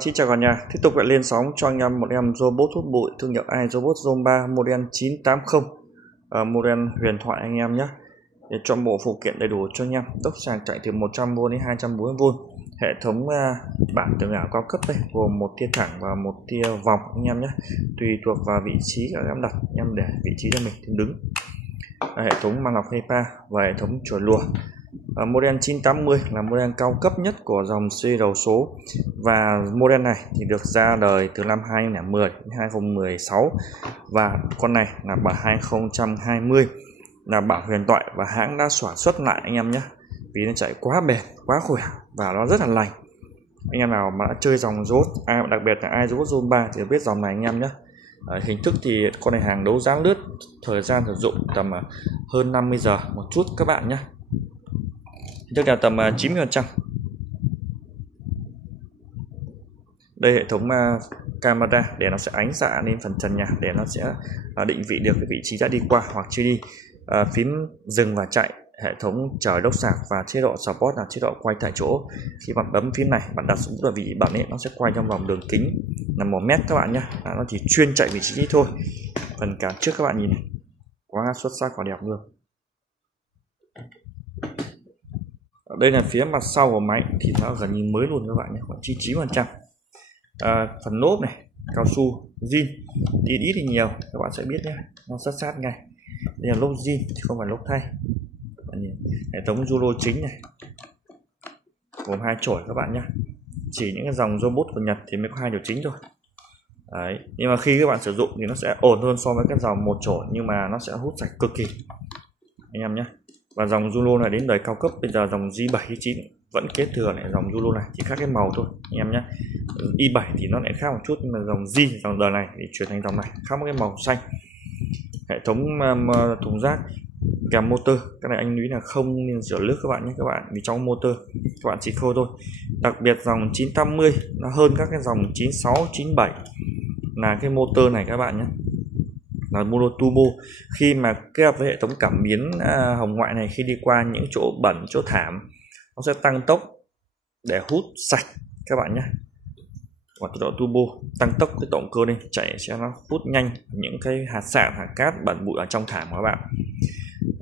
Xin chào cả nhà, tiếp tục lại lên sóng cho anh em một em robot hút bụi thương hiệu iRobot Zone 3 model 980, model huyền thoại anh em nhé. Để chọn bộ phụ kiện đầy đủ cho anh em, tốc sạc chạy từ 100V đến 240V, hệ thống bản tường ảo cao cấp đây, gồm một tia thẳng và một tia vòng anh em nhé, tùy thuộc vào vị trí các em đặt, anh em để vị trí cho mình đứng. Hệ thống màng lọc HEPA và hệ thống chuỗi lùa. Model 980 là model cao cấp nhất của dòng series đầu số, và model này thì được ra đời từ năm 2010 đến 2016, và con này là bản 2020, là bản huyền thoại và hãng đã sản xuất lại anh em nhé, vì nó chạy quá bền, quá khỏe và nó rất là lành. Anh em nào mà đã chơi dòng robot, đặc biệt là iRobot Zone 3 thì biết dòng này anh em nhé. Hình thức thì con này hàng đấu giá lướt, thời gian sử dụng tầm hơn 50 giờ một chút các bạn nhé, tức là tầm 90%. Đây hệ thống camera để nó sẽ ánh xạ lên phần trần nhà để nó sẽ định vị được cái vị trí đã đi qua hoặc chưa đi. Phím dừng và chạy, hệ thống chở đốc sạc và chế độ support là chế độ quay tại chỗ. Khi bạn bấm phím này, bạn đặt xuống vị trí bật ấy, nó sẽ quay trong vòng đường kính là 1 mét các bạn nhé. Nó chỉ chuyên chạy vị trí thôi. Phần cản trước các bạn nhìn này, quá xuất sắc và đẹp luôn. Đây là phía mặt sau của máy thì nó gần như mới luôn các bạn nhé, khoảng 99%. Phần lốp này cao su zin, ít thì nhiều các bạn sẽ biết nhé, nó sát ngay. Đây là lốp zin chứ không phải lốp thay. Hệ thống rulo chính này gồm 2 chổi các bạn nhé, chỉ những cái dòng robot của Nhật thì mới có 2 chổi chính thôi. Đấy, nhưng mà khi các bạn sử dụng thì nó sẽ ổn hơn so với cái dòng 1 chổi, nhưng mà nó sẽ hút sạch cực kỳ anh em nhé. Và dòng Zulo này đến đời cao cấp, bây giờ dòng G7, G9 vẫn kế thừa này dòng Zulo này, chỉ khác cái màu thôi anh em nhé. i7 thì nó lại khác một chút, nhưng mà dòng G, dòng đời này thì chuyển thành dòng này khác một cái màu xanh. Hệ thống thùng rác kèm motor, cái này anh nghĩ là không nên rửa nước các bạn nhé các bạn, vì trong motor các bạn chỉ khô thôi. Đặc biệt dòng 980 nó hơn các cái dòng 96, 97 là cái motor này các bạn nhé, là motor turbo. Khi mà kết hợp với hệ thống cảm biến hồng ngoại này, khi đi qua những chỗ bẩn, chỗ thảm, nó sẽ tăng tốc để hút sạch các bạn nhé. Và tốc độ turbo tăng tốc cái động cơ lên, chạy sẽ nó hút nhanh những cái hạt sạn, hạt cát bẩn bụi ở trong thảm của các bạn.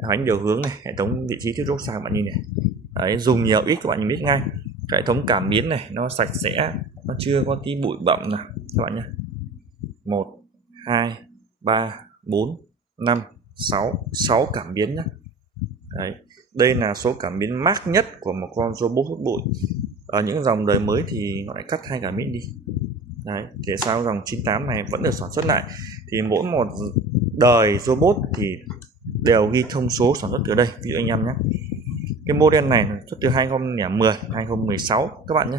Bánh điều hướng này, hệ thống vị trí tiếp rốt sang bạn nhìn này. Đấy, dùng nhiều ít các bạn nhìn biết ngay. Cái hệ thống cảm biến này nó sạch sẽ, nó chưa có tí bụi bặm nào các bạn nhé. 1 2 3 4 5 6 cảm biến nhé. Đấy, đây là số cảm biến max nhất của một con robot hút bụi. Ở những dòng đời mới thì nó lại cắt 2 cảm biến đi. Đấy, để sao dòng 98 này vẫn được sản xuất lại, thì mỗi một đời robot thì đều ghi thông số sản xuất từ đây, ví dụ anh em nhé. Cái model này xuất từ 2010, 2016 các bạn nhé,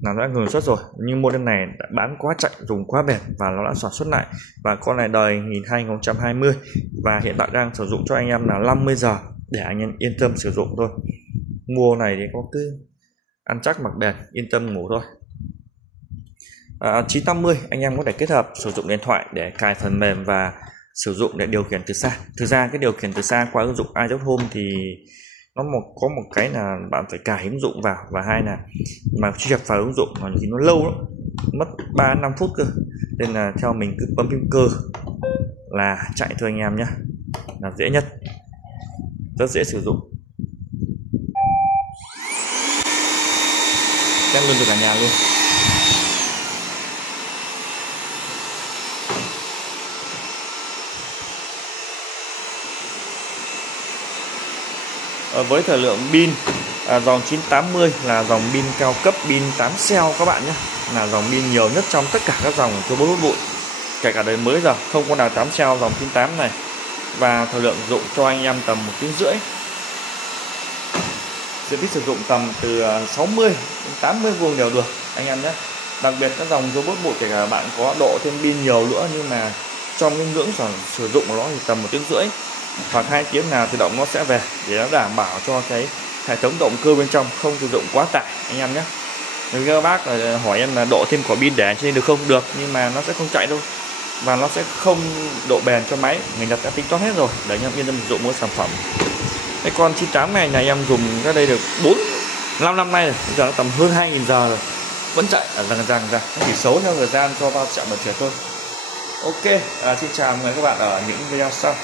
là nó đã ngừng xuất rồi, nhưng model này đã bán quá chạy, dùng quá bền và nó đã sản xuất lại. Và con này đời 2020 và hiện tại đang sử dụng cho anh em là 50 giờ để anh em yên tâm sử dụng thôi. Mua này thì có cứ ăn chắc mặc bền, yên tâm ngủ thôi. 980 anh em có thể kết hợp sử dụng điện thoại để cài phần mềm và sử dụng để điều khiển từ xa. Thực ra cái điều khiển từ xa qua ứng dụng iRobot Home thì nó có một cái là bạn phải cài ứng dụng vào, và hai là mà truy cập vào ứng dụng thì nó lâu lắm, mất 3-5 phút cơ, nên là theo mình cứ bấm phím cơ là chạy thôi anh em nhé, là dễ nhất, rất dễ sử dụng. Test luôn từ cả nhà luôn. Với thời lượng pin, dòng 980 là dòng pin cao cấp, pin 8 cell các bạn nhé, là dòng pin nhiều nhất trong tất cả các dòng robot hút bụi, kể cả đời mới giờ không có nào 8 cell dòng 98 này. Và thời lượng dụng cho anh em tầm 1,5 tiếng. Diện tích sử dụng tầm từ 60 đến 80 vuông đều được anh em nhé. Đặc biệt các dòng robot bụi kể cả bạn có độ thêm pin nhiều nữa, nhưng mà trong cái ngưỡng sử dụng của nó thì tầm 1,5 tiếng hoặc 2 tiếng nào tự động nó sẽ về, để nó đảm bảo cho cái hệ thống động cơ bên trong không sử dụng quá tải anh em nhé. Nếu các bác hỏi em là độ thêm quả pin để trên được không, được, nhưng mà nó sẽ không chạy đâu, và nó sẽ không độ bền cho máy. Người Nhật đã tính toán hết rồi để anh em yên tâm sử dụng một sản phẩm. Cái con 98 này là em dùng cái đây được 5 năm nay rồi, bây giờ nó tầm hơn 2.000 giờ rồi. vẫn chạy rằng nó chỉ xấu theo thời gian cho va chạm vận chuyển thôi. Ok, xin chào mọi người các bạn ở những video sau.